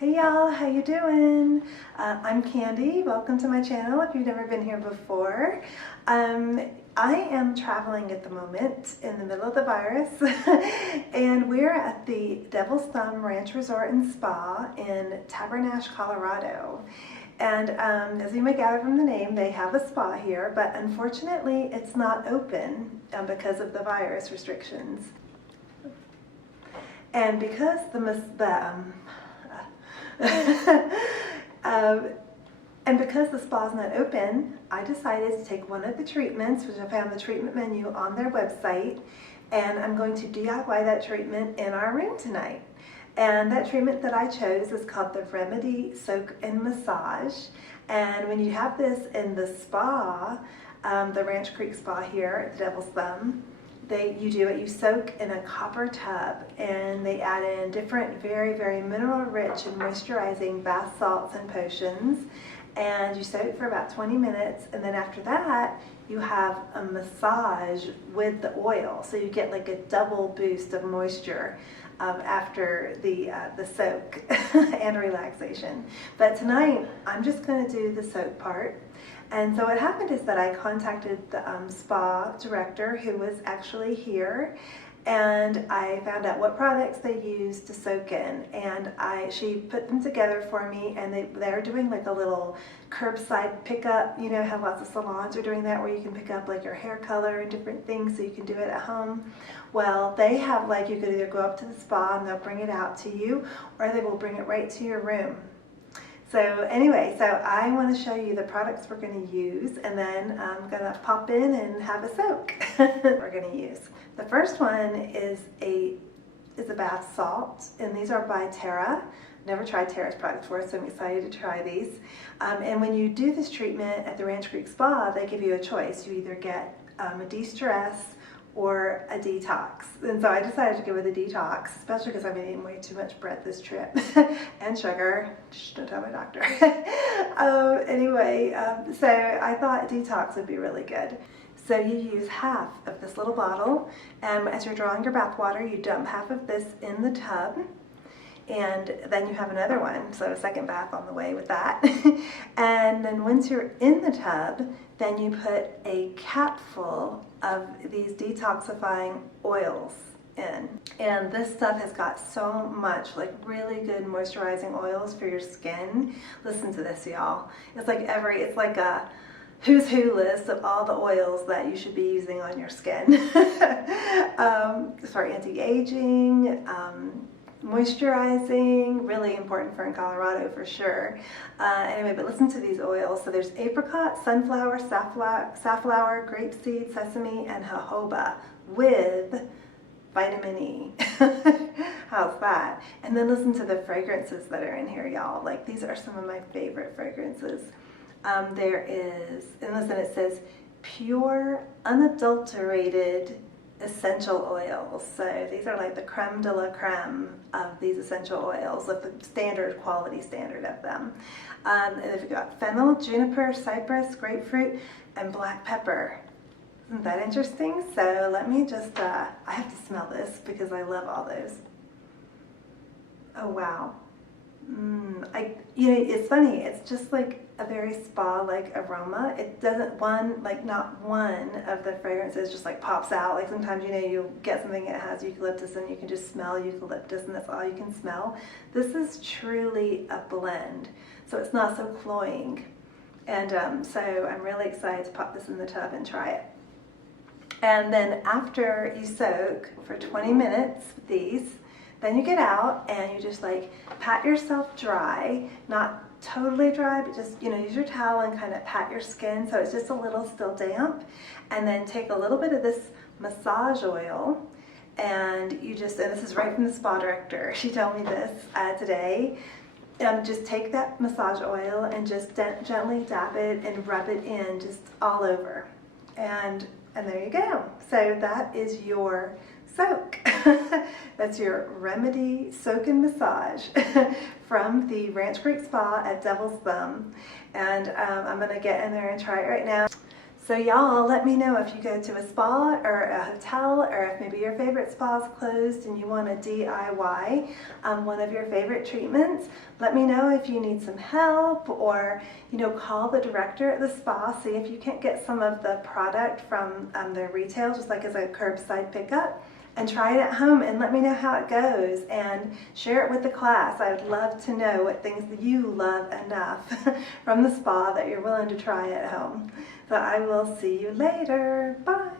Hey y'all, how you doing? I'm Candy. Welcome to my channel if you've never been here before. I am traveling at the moment in the middle of the virus and we're at the Devil's Thumb Ranch Resort and Spa in Tabernash, Colorado. And as you may gather from the name, they have a spa here, but unfortunately it's not open because of the virus restrictions. And because and because the spa's not open, I decided to take one of the treatments, which I found the treatment menu on their website, and I'm going to DIY that treatment in our room tonight. And that treatment that I chose is called the Remedy Soak and Massage. And when you have this in the spa, the Ranch Creek Spa here at the Devil's Thumb, you soak in a copper tub and they add in different very mineral rich and moisturizing bath salts and potions, and you soak for about 20 minutes, and then after that you have a massage with the oil, so you get like a double boost of moisture after the soak and relaxation. But tonight I'm just going to do the soak part. And so what happened is that I contacted the spa director, who was actually here, and I found out what products they use to soak in, and she put them together for me, and they're doing like a little curbside pickup. You know how lots of salons are doing that, where you can pick up like your hair color and different things so you can do it at home. Well, they have like, you could either go up to the spa and they'll bring it out to you, or they will bring it right to your room. So anyway, so I want to show you the products we're going to use, and then I'm going to pop in and have a soak we're going to use. The first one is a bath salt, and these are by Terra. Never tried Terra's products before, so I'm excited to try these. And when you do this treatment at the Ranch Creek Spa, they give you a choice. You either get a de-stress or a detox. And so I decided to go with a detox, especially because I've been eating way too much bread this trip and sugar. Just don't tell my doctor. So I thought detox would be really good. So you use half of this little bottle, and as you're drawing your bath water, you dump half of this in the tub, and then you have another one, so a second bath on the way with that. And then once you're in the tub, then you put a capful of these detoxifying oils in. And this stuff has got so much like really good moisturizing oils for your skin. Listen to this, y'all. It's like a who's who list of all the oils that you should be using on your skin. For anti-aging, moisturizing, really important for in Colorado for sure. Anyway, but listen to these oils. So there's apricot, sunflower, safflower, grapeseed, sesame, and jojoba with vitamin E. How's that? And then listen to the fragrances that are in here, y'all. Like, these are some of my favorite fragrances. There is, and listen, it says pure, unadulterated essential oils. So these are like the creme de la creme of these essential oils, with the quality standard of them. And they've got fennel, juniper, cypress, grapefruit, and black pepper. Isn't that interesting? So let me just, I have to smell this because I love all those. Oh wow. It's funny, it's just like a very spa-like aroma. It doesn't, not one of the fragrances just like pops out. Like sometimes, you get something that has eucalyptus and you can just smell eucalyptus and that's all you can smell. This is truly a blend, so it's not so cloying. And so I'm really excited to pop this in the tub and try it. And then after you soak for 20 minutes with these, then you get out and you just like pat yourself dry, not totally dry, but just, use your towel and kind of pat your skin so it's just a little still damp. And then take a little bit of this massage oil, and and this is right from the spa director. She told me this today. Just take that massage oil and just gently dab it and rub it in just all over. And there you go. So that is your soak. That's your Remedy Soak and Massage from the Ranch Creek Spa at Devil's Thumb. And I'm going to get in there and try it right now. So y'all, let me know if you go to a spa or a hotel, or if maybe your favorite spa's closed and you want to DIY one of your favorite treatments. Let me know if you need some help, or call the director at the spa, see if you can't get some of the product from their retail, just like as a curbside pickup, and try it at home and let me know how it goes and share it with the class. I would love to know what things that you love enough from the spa that you're willing to try at home. So I will see you later. Bye.